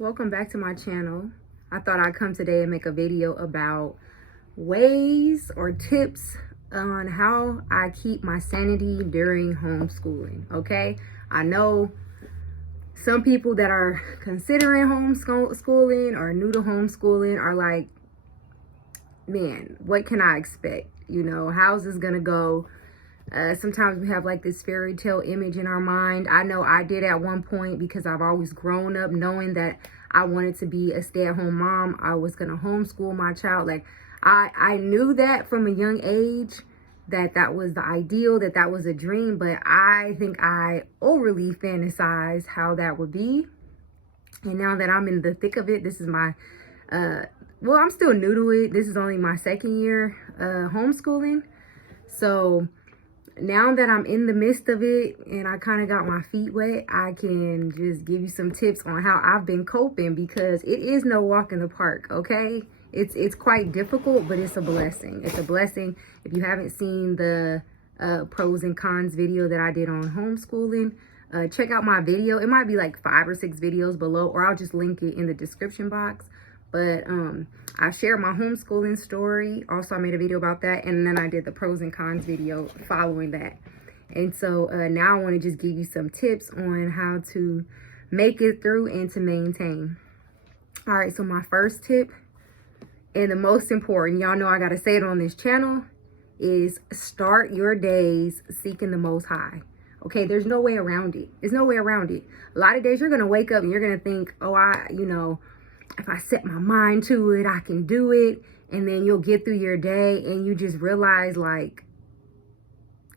Welcome back to my channel. I thought I'd come today and make a video about ways or tips on how I keep my sanity during homeschooling. Okay, I know some people that are considering homeschooling or new to homeschooling are like, man, what can I expect? How's this gonna go? Sometimes we have like this fairy tale image in our mind. I know I did at one point because I've always grown up knowing that I wanted to be a stay-at-home mom. I was going to homeschool my child. Like I knew that from a young age that was the ideal, that was a dream. But I think I overly fantasized how that would be. And now that I'm in the thick of it, this is my, well, I'm still new to it. This is only my second year homeschooling. So now that I'm in the midst of it and I kind of got my feet wet, I can just give you some tips on how I've been coping, because it is no walk in the park, okay? It's quite difficult, but it's a blessing. It's a blessing. If you haven't seen the pros and cons video that I did on homeschooling, check out my video. It might be like 5 or 6 videos below, or I'll just link it in the description box. But I shared my homeschooling story. Also, I made a video about that. And then I did the pros and cons video following that. And so now I want to just give you some tips on how to make it through and to maintain. All right, so my first tip, and the most important, y'all know I got to say it on this channel, is start your days seeking the Most High. Okay, there's no way around it. There's no way around it. A lot of days you're going to wake up and you're going to think, oh, if I set my mind to it, I can do it. And then you'll get through your day and you just realize like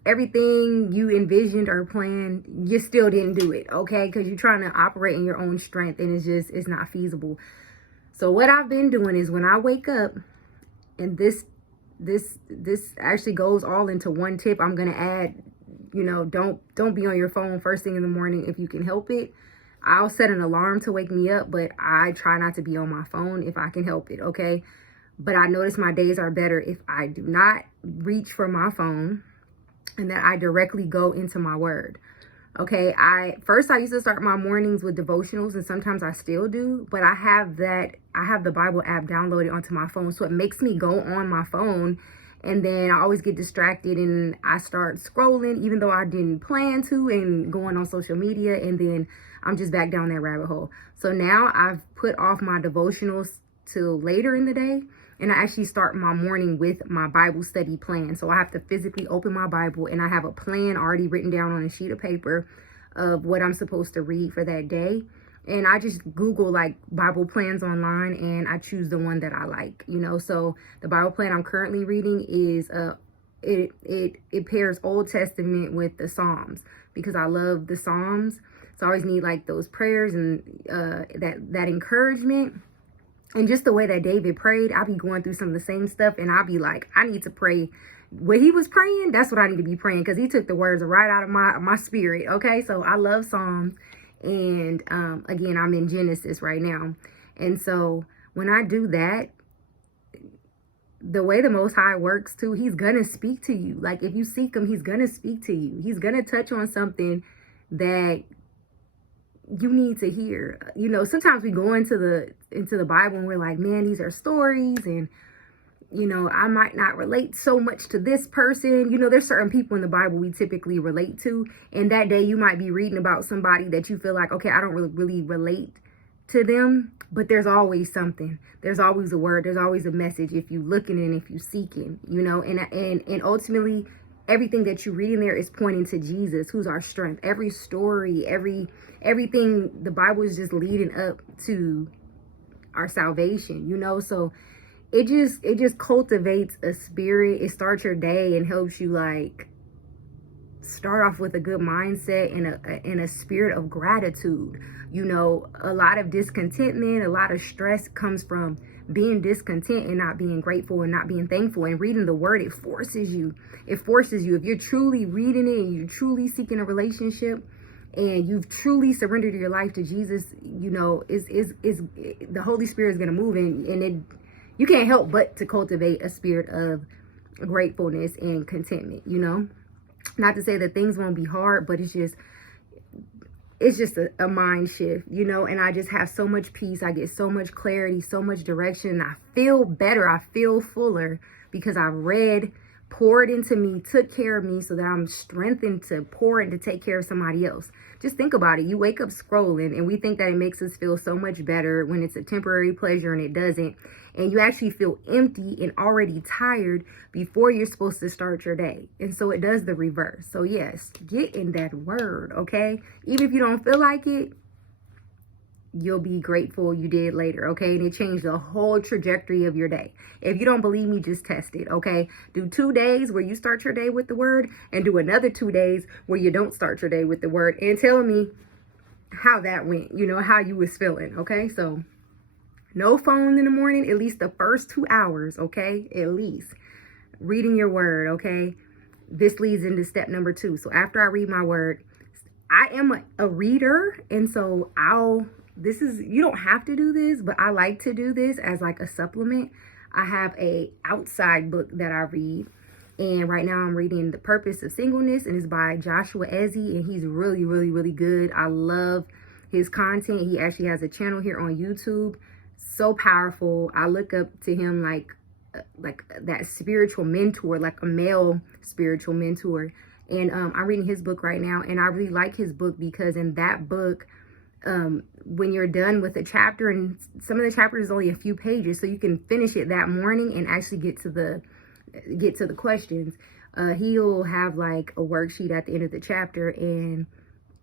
everything you envisioned or planned, you still didn't do it, okay? Because you're trying to operate in your own strength and it's not feasible. So what I've been doing is when I wake up, and this actually goes all into one tip I'm going to add, don't be on your phone first thing in the morning if you can help it. I'll set an alarm to wake me up, but I try not to be on my phone if I can help it, okay? But I notice my days are better if I do not reach for my phone and that I directly go into my word, okay? I used to start my mornings with devotionals, and sometimes I still do, but I have the Bible app downloaded onto my phone, so it makes me go on my phone. And then I always get distracted and I start scrolling, even though I didn't plan to, and going on social media. And then I'm just back down that rabbit hole. So now I've put off my devotionals till later in the day. And I actually start my morning with my Bible study plan. So I have to physically open my Bible, and I have a plan already written down on a sheet of paper of what I'm supposed to read for that day. And I just Google like Bible plans online, and I choose the one that I like, So the Bible plan I'm currently reading is it pairs Old Testament with the Psalms, because I love the Psalms. So I always need like those prayers and that encouragement. And just the way that David prayed, I'll be going through some of the same stuff, and I'll be like, I need to pray what he was praying. That's what I need to be praying, because he took the words right out of my spirit. Okay, so I love Psalms. And again, I'm in Genesis right now. And so when I do that, the way the Most High works too, he's going to speak to you. Like if you seek him, he's going to speak to you. He's going to touch on something that you need to hear. Sometimes we go into the Bible and we're like, man, these are stories, and I might not relate so much to this person. There's certain people in the Bible we typically relate to. And that day you might be reading about somebody that you feel like, okay, I don't really relate to them. But there's always something. There's always a word. There's always a message if you looking and if you seeking, and ultimately everything that you read in there is pointing to Jesus, who's our strength. Every story, everything, the Bible is just leading up to our salvation, So it just cultivates a spirit. It starts your day and helps you like start off with a good mindset and a spirit of gratitude. A lot of discontentment, a lot of stress comes from being discontent and not being grateful and not being thankful. And reading the word, it forces you. If you're truly reading it and you're truly seeking a relationship, and you've truly surrendered your life to Jesus, is the Holy Spirit is going to move in, and you can't help but to cultivate a spirit of gratefulness and contentment, Not to say that things won't be hard, but it's just it's just a mind shift, you know, and I just have so much peace. I get so much clarity, so much direction. I feel better. I feel fuller because I read, poured into me, took care of me so that I'm strengthened to pour and to take care of somebody else. Just think about it. You wake up scrolling and we think that it makes us feel so much better when it's a temporary pleasure, and it doesn't. And you actually feel empty and already tired before you're supposed to start your day. And so it does the reverse. So yes, get in that word, okay? Even if you don't feel like it, you'll be grateful you did later, okay? And it changed the whole trajectory of your day. If you don't believe me, just test it, okay? Do 2 days where you start your day with the word, and do another 2 days where you don't start your day with the word, and tell me how that went, you know, how you was feeling, okay? So no phone in the morning, at least the first 2 hours, okay? At least. Reading your word, okay? This leads into step number 2. So after I read my word, I am a reader, and so you don't have to do this, but I like to do this as like a supplement. I have a outside book that I read, and right now I'm reading The Purpose of Singleness, and it's by Joshua Ezzy, and he's really, really, really good. I love his content. He actually has a channel here on YouTube. So powerful. I look up to him like that spiritual mentor, like a male spiritual mentor. And I'm reading his book right now, and I really like his book because in that book, when you're done with a chapter, and some of the chapters is only a few pages, so you can finish it that morning and actually get to the questions. He'll have like a worksheet at the end of the chapter, and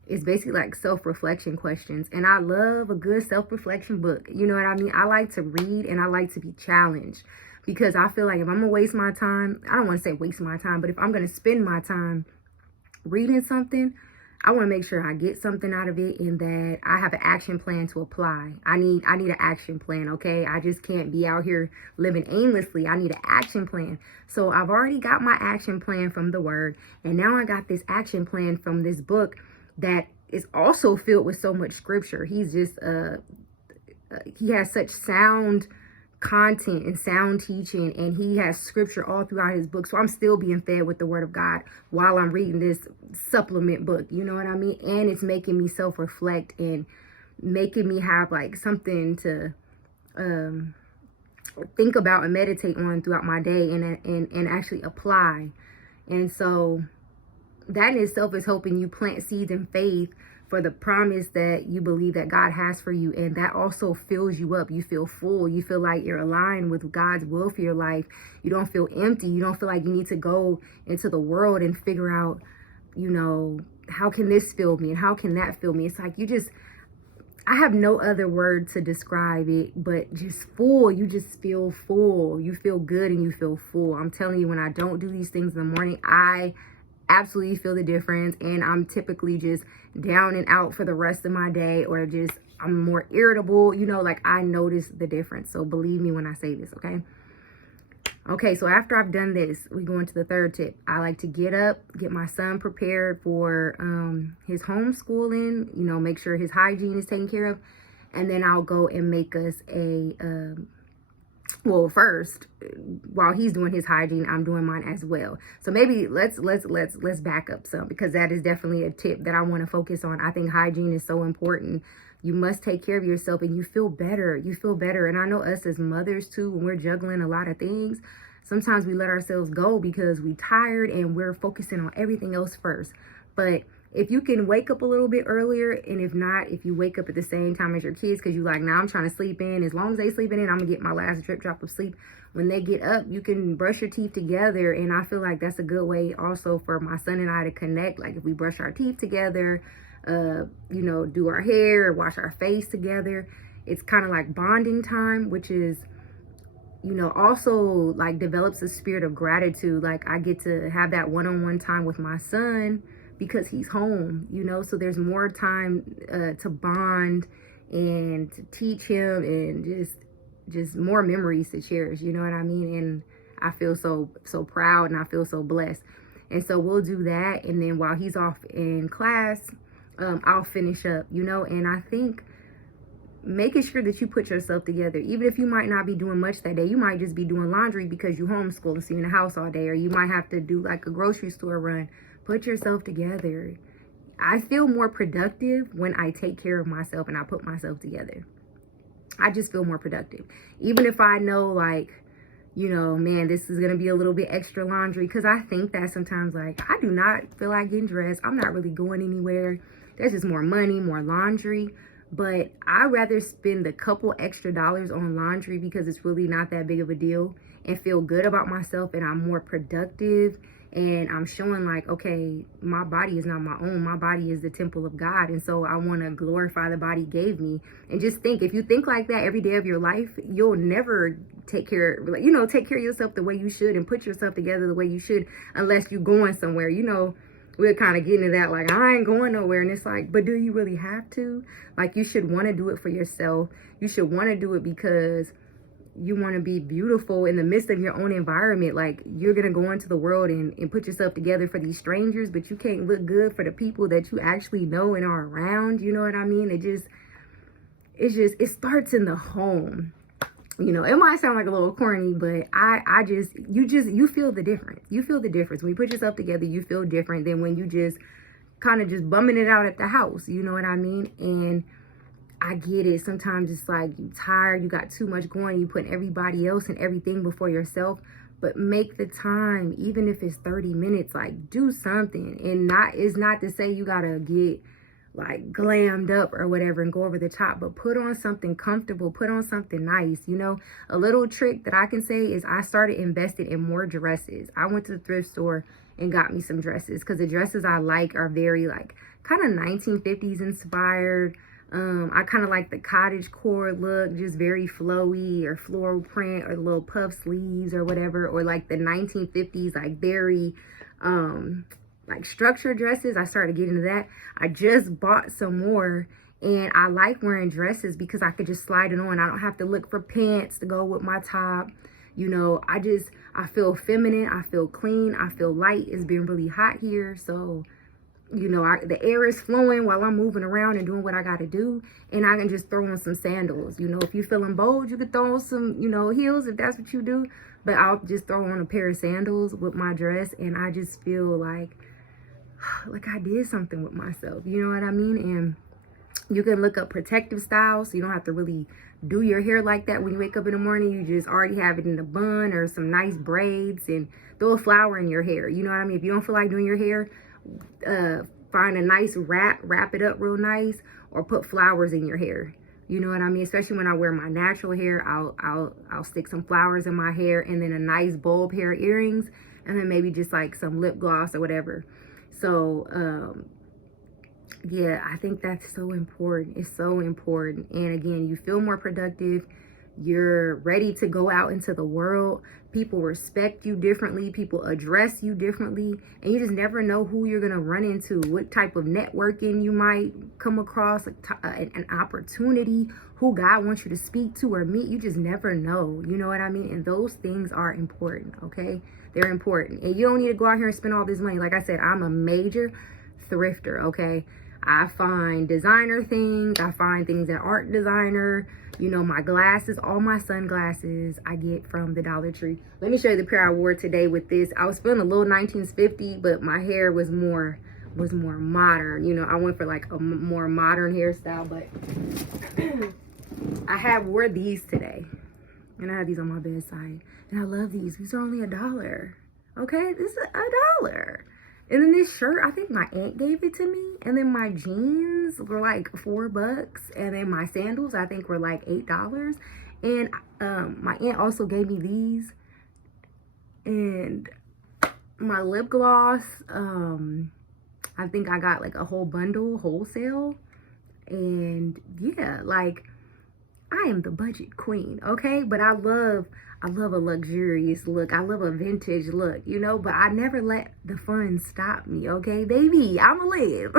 it's basically like self-reflection questions. And I love a good self-reflection book. You know what I mean? I like to read, and I like to be challenged, because I feel like if I'm gonna waste my time, I don't want to say waste my time, but if I'm gonna spend my time reading something, I want to make sure I get something out of it, and that I have an action plan to apply. I need an action plan, okay? I just can't be out here living aimlessly. I need an action plan. So I've already got my action plan from the word, and now I got this action plan from this book that is also filled with so much scripture. He's just he has such sound content and sound teaching, and he has scripture all throughout his book. So I'm still being fed with the word of God while I'm reading this supplement book, you know what I mean? And it's making me self-reflect and making me have like something to think about and meditate on throughout my day, and actually apply. And so that in itself is helping you plant seeds in faith for the promise that you believe that God has for you. And that also fills you up. You feel full. You feel like you're aligned with God's will for your life. You don't feel empty. You don't feel like you need to go into the world and figure out, you know, how can this fill me and how can that fill me? It's like I have no other word to describe it, but just full. You just feel full. You feel good and you feel full. I'm telling you, when I don't do these things in the morning, I absolutely feel the difference, and I'm typically just down and out for the rest of my day, or just I'm more irritable, you know, like I notice the difference. So believe me when I say this, okay? So after I've done this, we go into the third tip. I like to get up, get my son prepared for his homeschooling, you know, make sure his hygiene is taken care of, and then I'll go and make us well, first, while he's doing his hygiene, I'm doing mine as well. So maybe let's back up some, because that is definitely a tip that I want to focus on. I think hygiene is so important. You must take care of yourself, and you feel better. You feel better. And I know us as mothers too, when we're juggling a lot of things, sometimes we let ourselves go because we're tired and we're focusing on everything else first. But if you can wake up a little bit earlier, and if not, if you wake up at the same time as your kids, because you like, now I'm trying to sleep in. As long as they sleeping in, I'm going to get my last drop of sleep. When they get up, you can brush your teeth together. And I feel like that's a good way also for my son and I to connect. Like if we brush our teeth together, you know, do our hair, wash our face together. It's kind of like bonding time, which is, you know, also like develops a spirit of gratitude. Like I get to have that one-on-one time with my son because he's home, you know, so there's more time to bond and to teach him, and just more memories to cherish, you know what I mean? And I feel so proud, and I feel so blessed. And so we'll do that, and then while he's off in class, I'll finish up, you know. And I think making sure that you put yourself together, even if you might not be doing much that day, you might just be doing laundry because you homeschool and so you're in the house all day, or you might have to do like a grocery store run. Put yourself together. I feel more productive when I take care of myself and I put myself together. I just feel more productive. Even if I know, like, you know, man, this is going to be a little bit extra laundry. Because I think that sometimes, like, I do not feel like getting dressed. I'm not really going anywhere. There's just more money, more laundry. But I'd rather spend a couple extra dollars on laundry because it's really not that big of a deal, and feel good about myself, and I'm more productive, and I'm showing like, okay, my body is not my own. My body is the temple of God. And so I want to glorify the body He gave me. And just think, if you think like that every day of your life, you'll never take care of yourself the way you should and put yourself together the way you should, unless you're going somewhere. You know, we're kind of getting to that, like, I ain't going nowhere. And it's like, but do you really have to? Like, you should want to do it for yourself. You should want to do it because you want to be beautiful in the midst of your own environment. Like, you're going to go into the world and put yourself together for these strangers, but you can't look good for the people that you actually know and are around. You know what I mean? It starts in the home. You know, it might sound like a little corny, but you feel the difference. You feel the difference. When you put yourself together, you feel different than when you just kind of just bumming it out at the house. You know what I mean? And I get it. Sometimes it's like you tired, you got too much going, you put everybody else and everything before yourself. But make the time, even if it's 30 minutes, like, do something. And it's not to say you gotta get like glammed up or whatever and go over the top, but put on something comfortable, put on something nice. You know, a little trick that I can say is I started investing in more dresses. I went to the thrift store and got me some dresses, because the dresses I like are very like kind of 1950s inspired. I kind of like the cottage core look, just very flowy, or floral print, or little puff sleeves or whatever, or like the 1950s, like very like structured dresses. I started getting into that. I just bought some more, and I like wearing dresses because I could just slide it on. I don't have to look for pants to go with my top. You know, I feel feminine, I feel clean, I feel light. It's been really hot here, so you know, the air is flowing while I'm moving around and doing what I got to do. And I can just throw on some sandals. You know, if you're feeling bold, you could throw on some, you know, heels if that's what you do. But I'll just throw on a pair of sandals with my dress, and I just feel like I did something with myself. You know what I mean? And you can look up protective styles, so you don't have to really do your hair like that when you wake up in the morning. You just already have it in a bun or some nice braids, and throw a flower in your hair. You know what I mean? If you don't feel like doing your hair, find a nice wrap it up real nice, or put flowers in your hair. You know what I mean? Especially when I wear my natural hair, I'll stick some flowers in my hair, and then a nice bow pair of earrings, and then maybe just like some lip gloss or whatever. So yeah, I think that's so important. It's so important. And again, you feel more productive. You're ready to go out into the world. People respect you differently. People address you differently. And you just never know who you're going to run into, what type of networking you might come across, an opportunity, who God wants you to speak to or meet. You just never know. You know what I mean? And those things are important, okay? They're important. And you don't need to go out here and spend all this money. Like I said, I'm a major thrifter, okay? I find designer things. I find things that aren't designer. You know, my glasses, all my sunglasses I get from the Dollar Tree. Let me show you the pair I wore today with this. I was feeling a little 1950s, but my hair was more modern. You know, I went for like a more modern hairstyle, but I wore these today. And I have these on my bedside. And I love these. These are only $1. Okay? This is $1. And then this shirt, I think my aunt gave it to me. And then my jeans were like $4. And then my sandals, I think, were like $8. And my aunt also gave me these. And my lip gloss, I think I got like a whole bundle wholesale. And yeah, like, I am the budget queen, okay? But I love a luxurious look. I love a vintage look, you know? But I never let the fun stop me, okay? Baby, I'ma live.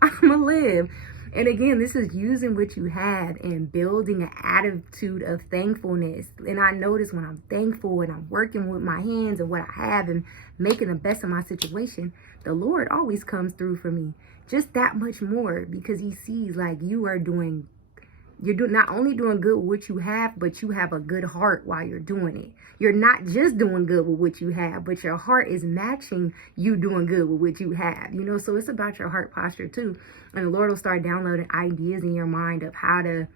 I'ma live. And again, this is using what you have and building an attitude of thankfulness. And I notice when I'm thankful and I'm working with my hands and what I have and making the best of my situation, the Lord always comes through for me. Just that much more, because he sees like you are doing You're not only doing good with what you have, but you have a good heart while you're doing it. You're not just doing good with what you have, but your heart is matching you doing good with what you have, you know? So it's about your heart posture too. And the Lord will start downloading ideas in your mind of how to,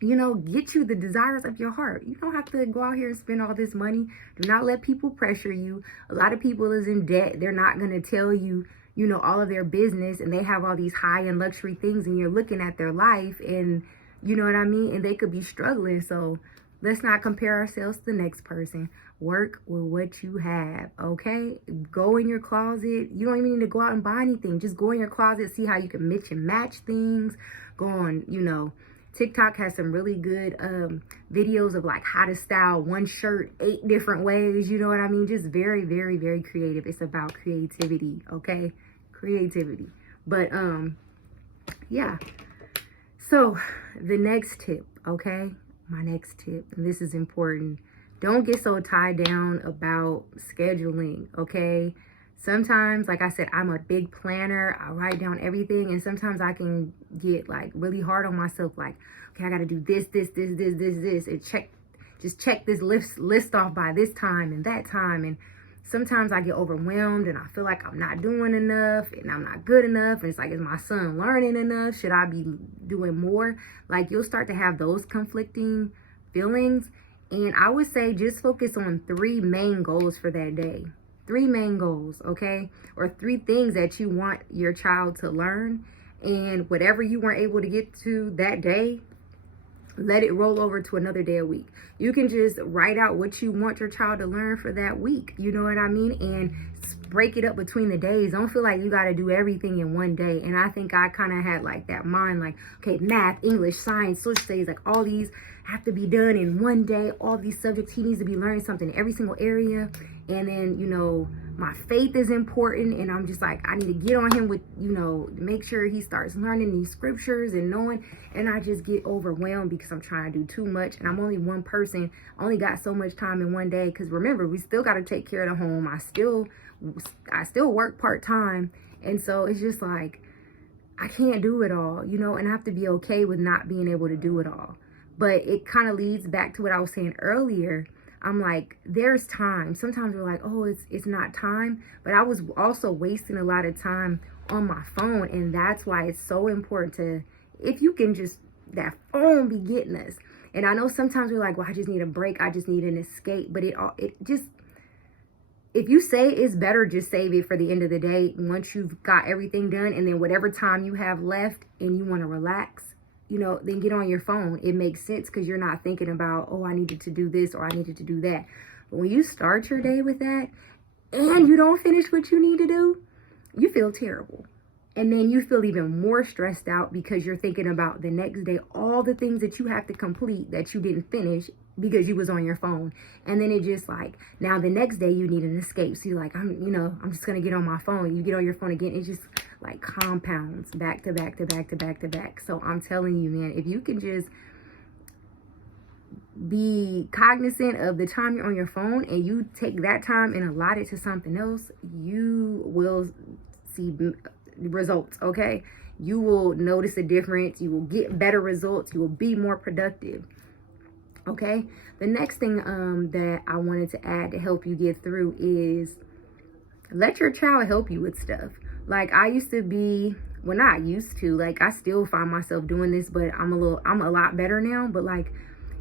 you know, get you the desires of your heart. You don't have to go out here and spend all this money. Do not let people pressure you. A lot of people is in debt. They're not going to tell you, you know, all of their business, and they have all these high-end luxury things, and you're looking at their life, and you know what I mean? And they could be struggling. So let's not compare ourselves to the next person. Work with what you have, okay? Go in your closet. You don't even need to go out and buy anything. Just go in your closet, see how you can mix and match things. Go on, you know, TikTok has some really good videos of like how to style one shirt 8 different ways. You know what I mean? Just very, very, very creative. It's about creativity, okay? Creativity. But yeah. So the next tip, okay? My next tip, and this is important. Don't get so tied down about scheduling, okay? Sometimes, like I said, I'm a big planner. I write down everything, and sometimes I can get like really hard on myself. Like, okay, I got to do this, and check this list off by this time and that time. And sometimes I get overwhelmed and I feel like I'm not doing enough and I'm not good enough. And it's like, is my son learning enough? Should I be doing more? Like, you'll start to have those conflicting feelings. And I would say just focus on 3 main goals for that day. 3 main goals, okay? Or 3 things that you want your child to learn. And whatever you weren't able to get to that day, let it roll over to another day a week. You can just write out what you want your child to learn for that week. You know what I mean? And break it up between the days. Don't feel like you got to do everything in one day. And I think I kind of had like that mind, like, okay, math, English, science, social studies, like all these have to be done in one day. All these subjects, he needs to be learning something in every single area. And then, you know, my faith is important. And I'm just like, I need to get on him with, you know, make sure he starts learning these scriptures and knowing. And I just get overwhelmed because I'm trying to do too much. And I'm only one person. I only got so much time in one day. Because remember, we still got to take care of the home. I still work part-time. And so it's just like, I can't do it all, you know, and I have to be okay with not being able to do it all. But it kind of leads back to what I was saying earlier. I'm like, there's time. Sometimes we're like, oh, it's not time. But I was also wasting a lot of time on my phone. And that's why it's so important to, if you can just, that phone be getting us. And I know sometimes we're like, well, I just need a break. I just need an escape. But it just, if you say it's better, just save it for the end of the day. Once you've got everything done, and then whatever time you have left and you want to relax, you know, then get on your phone. It makes sense because you're not thinking about, oh, I needed to do this or I needed to do that. But when you start your day with that and you don't finish what you need to do, you feel terrible. And then you feel even more stressed out because you're thinking about the next day, all the things that you have to complete that you didn't finish because you was on your phone. And then it just like, now the next day you need an escape. So you're like, I'm just going to get on my phone. You get on your phone again. It just like compounds back to back to back to back to back. So I'm telling you, man, if you can just be cognizant of the time you're on your phone and you take that time and allot it to something else, you will see results, okay? You will notice a difference. You will get better results. You will be more productive, okay? The next thing that I wanted to add to help you get through is let your child help you with stuff. Like I used to be, well, not used to, like I still find myself doing this, but I'm a lot better now. But like,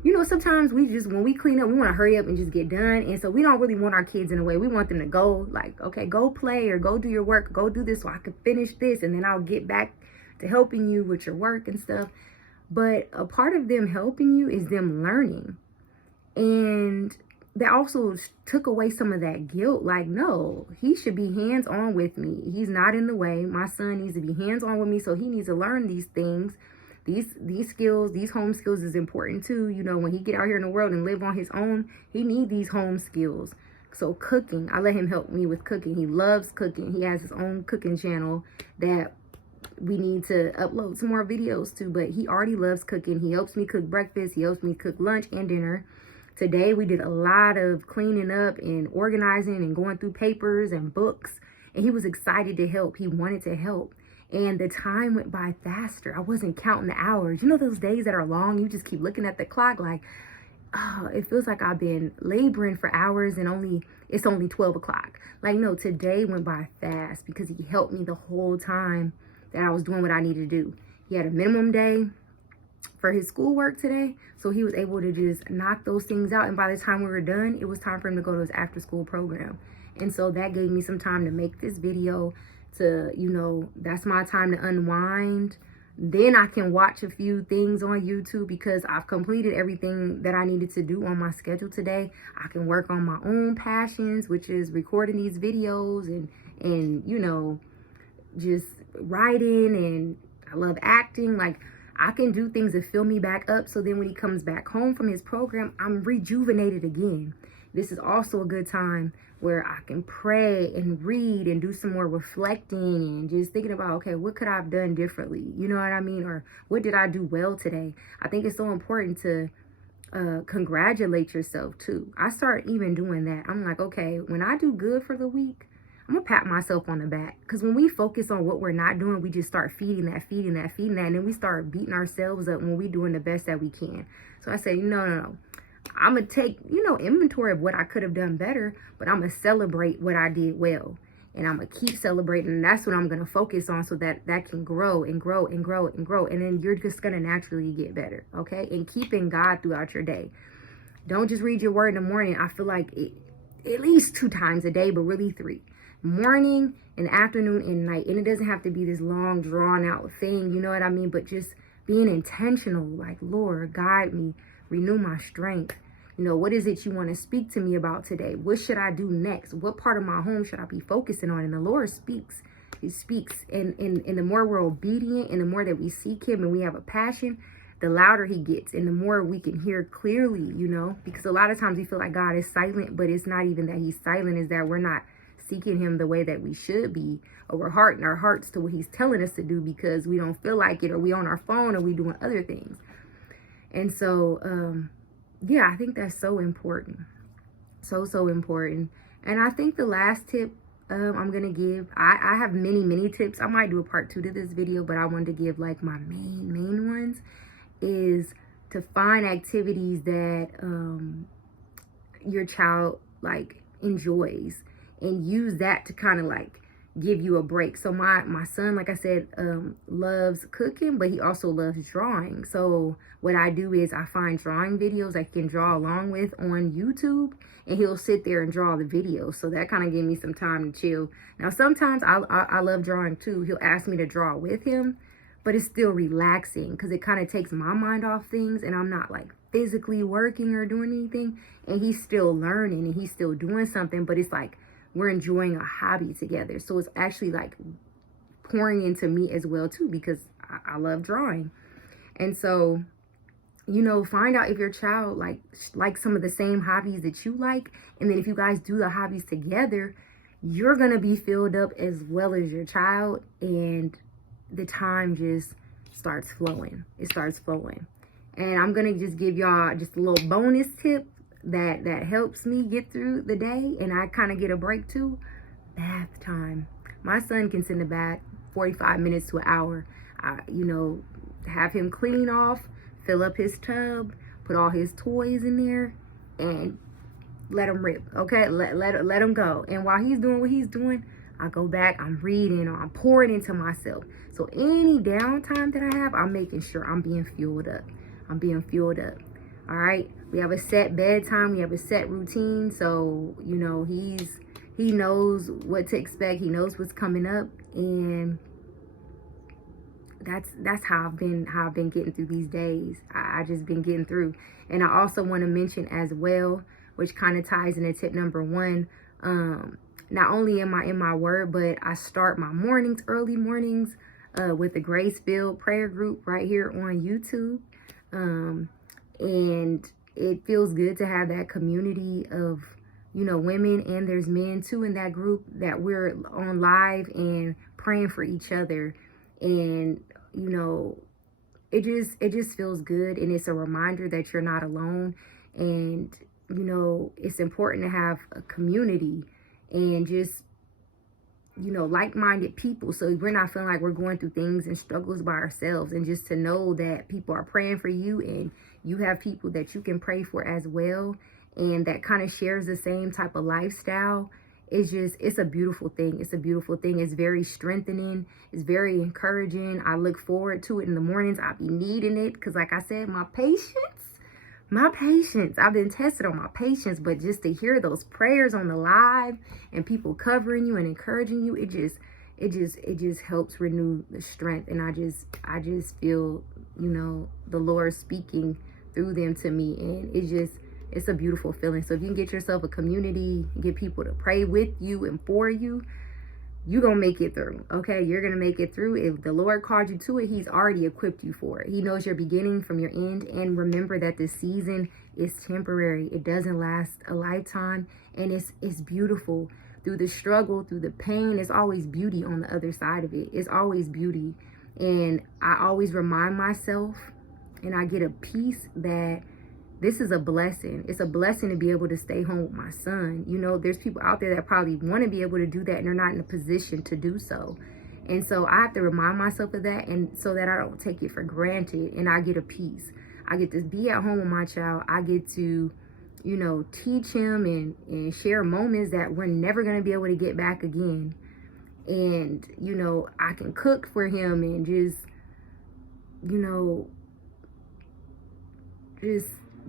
you know, sometimes when we clean up, we want to hurry up and just get done. And so we don't really want our kids in a way. We want them to go like, okay, go play or go do your work, go do this so I can finish this. And then I'll get back to helping you with your work and stuff. But a part of them helping you is them learning. And that also took away some of that guilt. Like, no, he should be hands-on with me. He's not in the way. My son needs to be hands-on with me. So he needs to learn these things. These skills, these home skills is important too. You know, when he get out here in the world and live on his own, he need these home skills. So cooking, I let him help me with cooking. He loves cooking. He has his own cooking channel that we need to upload some more videos to, but he already loves cooking. He helps me cook breakfast. He helps me cook lunch and dinner. Today, we did a lot of cleaning up and organizing and going through papers and books, and he was excited to help. He wanted to help. and the time went by faster. I wasn't counting the hours. You know those days that are long, you just keep looking at the clock like, oh, it feels like I've been laboring for hours and it's only 12 o'clock. Like, no, today went by fast because he helped me the whole time that I was doing what I needed to do. He had a minimum day for his schoolwork today, so he was able to just knock those things out. And by the time we were done, it was time for him to go to his after school program. And so that gave me some time to make this video to, you know, that's my time to unwind. Then I can watch a few things on YouTube because I've completed everything that I needed to do on my schedule today. I can work on my own passions, which is recording these videos and you know, just writing, and I love acting. Like, I can do things to fill me back up, so then when he comes back home from his program, I'm rejuvenated again. This is also a good time where I can pray and read and do some more reflecting and just thinking about, okay, what could I have done differently? You know what I mean? Or what did I do well today? I think it's so important to congratulate yourself too. I start even doing that. I'm like, okay, when I do good for the week, I'm gonna pat myself on the back. Because when we focus on what we're not doing, we just start feeding that. And then we start beating ourselves up when we're doing the best that we can. So I say, no. I'm going to take, you know, inventory of what I could have done better, but I'm going to celebrate what I did well. And I'm going to keep celebrating. And that's what I'm going to focus on, so that that can grow and grow and grow and grow. And then you're just going to naturally get better. Okay. And keeping God throughout your day. Don't just read your word in the morning. I feel like at least 2 times a day, but really 3. Morning and afternoon and night. And it doesn't have to be this long, drawn out thing. You know what I mean? But just being intentional, like, Lord, guide me. Renew my strength. You know, what is it you want to speak to me about today? What should I do next? What part of my home should I be focusing on? And the Lord speaks. He speaks. And the more we're obedient and the more that we seek him and we have a passion, the louder he gets and the more we can hear clearly, you know, because a lot of times we feel like God is silent, but it's not even that he's silent, is that we're not seeking him the way that we should be, or we're hardening our hearts to what he's telling us to do because we don't feel like it, or we on our phone, or we doing other things. And so, yeah, I think that's so important. So important. And I think the last tip I'm going to give, I have many tips. I might do a part 2 to this video, but I wanted to give like my main ones, is to find activities that your child like enjoys and use that to kind of like give you a break. So my son, like I said, loves cooking, but he also loves drawing. So what I do is I find drawing videos I can draw along with on YouTube, and he'll sit there and draw the videos. So that kind of gave me some time to chill. Now sometimes I love drawing too. He'll ask me to draw with him, but it's still relaxing because it kind of takes my mind off things, and I'm not like physically working or doing anything, and he's still learning and he's still doing something, but it's like we're enjoying a hobby together. So it's actually like pouring into me as well too, because I love drawing. And so, you know, find out if your child like some of the same hobbies that you like. And then if you guys do the hobbies together, you're going to be filled up as well as your child. And the time just starts flowing. It starts flowing. And I'm going to just give y'all just a little bonus tip that helps me get through the day, and I kind of get a break too. Bath time. My son can sit in the bath 45 minutes to an hour. You know, have him clean off, fill up his tub, put all his toys in there, and let him rip. Okay, let him go. And while he's doing what he's doing, I go back, I'm reading, or I'm pouring into myself. So any downtime that I have, I'm making sure I'm being fueled up. All right, we have a set bedtime, we have a set routine, so you know he knows what to expect, he knows what's coming up, and that's how I've been getting through these days. I just been getting through. And I also want to mention as well, which kind of ties into tip number 1. Not only am I in my word, but I start my mornings, early mornings, with the Grace-Filled prayer group right here on YouTube. And it feels good to have that community of, you know, women, and there's men too in that group, that we're on live and praying for each other. And, you know, it just feels good. And it's a reminder that you're not alone. And, you know, it's important to have a community and just like-minded people, so we're not feeling like we're going through things and struggles by ourselves. And just to know that people are praying for you, and you have people that you can pray for as well, and that kind of shares the same type of lifestyle, it's a beautiful thing. It's a beautiful thing. It's very strengthening. It's very encouraging. I look forward to it in the mornings. I be needing it because, like I said, my patience, I've been tested on my patience, but just to hear those prayers on the live and people covering you and encouraging you, it just helps renew the strength. And I just feel, the Lord speaking through them to me. And it's a beautiful feeling. So if you can get yourself a community, get people to pray with you and for you, you're going to make it through, okay? You're going to make it through. If the Lord called you to it, he's already equipped you for it. He knows your beginning from your end. And remember that this season is temporary. It doesn't last a lifetime. And it's beautiful. Through the struggle, through the pain, there's always beauty on the other side of it. It's always beauty. And I always remind myself, and I get a peace that this is a blessing. It's a blessing to be able to stay home with my son. There's people out there that probably want to be able to do that, and they're not in a position to do so. And so I have to remind myself of that, and so that I don't take it for granted, and I get a peace. I get to be at home with my child. I get to, teach him and share moments that we're never going to be able to get back again. And, I can cook for him and just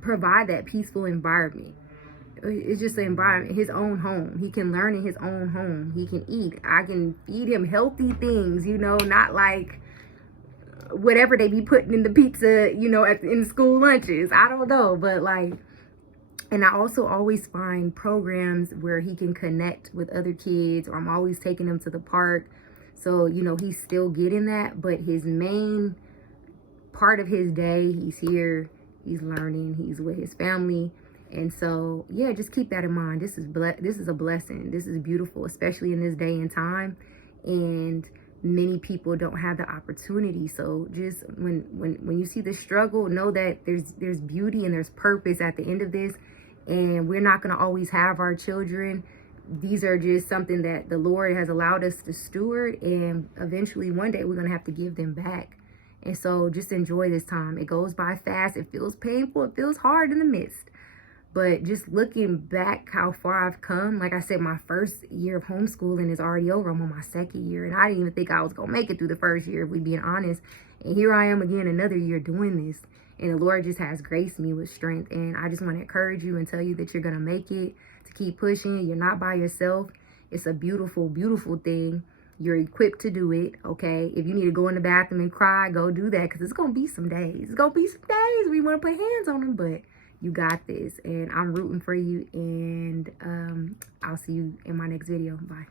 provide that peaceful environment. It's just an environment, his own home. He can learn in his own home. He can eat. I can feed him healthy things, not like whatever they be putting in the pizza, in the school lunches. I don't know, but and I also always find programs where he can connect with other kids, or I'm always taking him to the park. So, he's still getting that, but his main part of his day, he's here. He's learning, he's with his family. And so, yeah, just keep that in mind. This is a blessing. This is beautiful, especially in this day and time. And many people don't have the opportunity. So just when you see the struggle, know that there's beauty and there's purpose at the end of this. And we're not going to always have our children. These are just something that the Lord has allowed us to steward. And eventually one day we're going to have to give them back. And so just enjoy this time. It goes by fast. It feels painful. It feels hard in the midst. But just looking back how far I've come, like I said, my first year of homeschooling is already over. I'm on my second year. And I didn't even think I was going to make it through the first year, if we're being honest. And here I am again, another year doing this. And the Lord just has graced me with strength. And I just want to encourage you and tell you that you're going to make it, to keep pushing. You're not by yourself. It's a beautiful, beautiful thing. You're equipped to do it, okay? If you need to go in the bathroom and cry, go do that, because it's going to be some days. It's going to be some days where you want to put hands on them, but you got this. And I'm rooting for you, and I'll see you in my next video. Bye.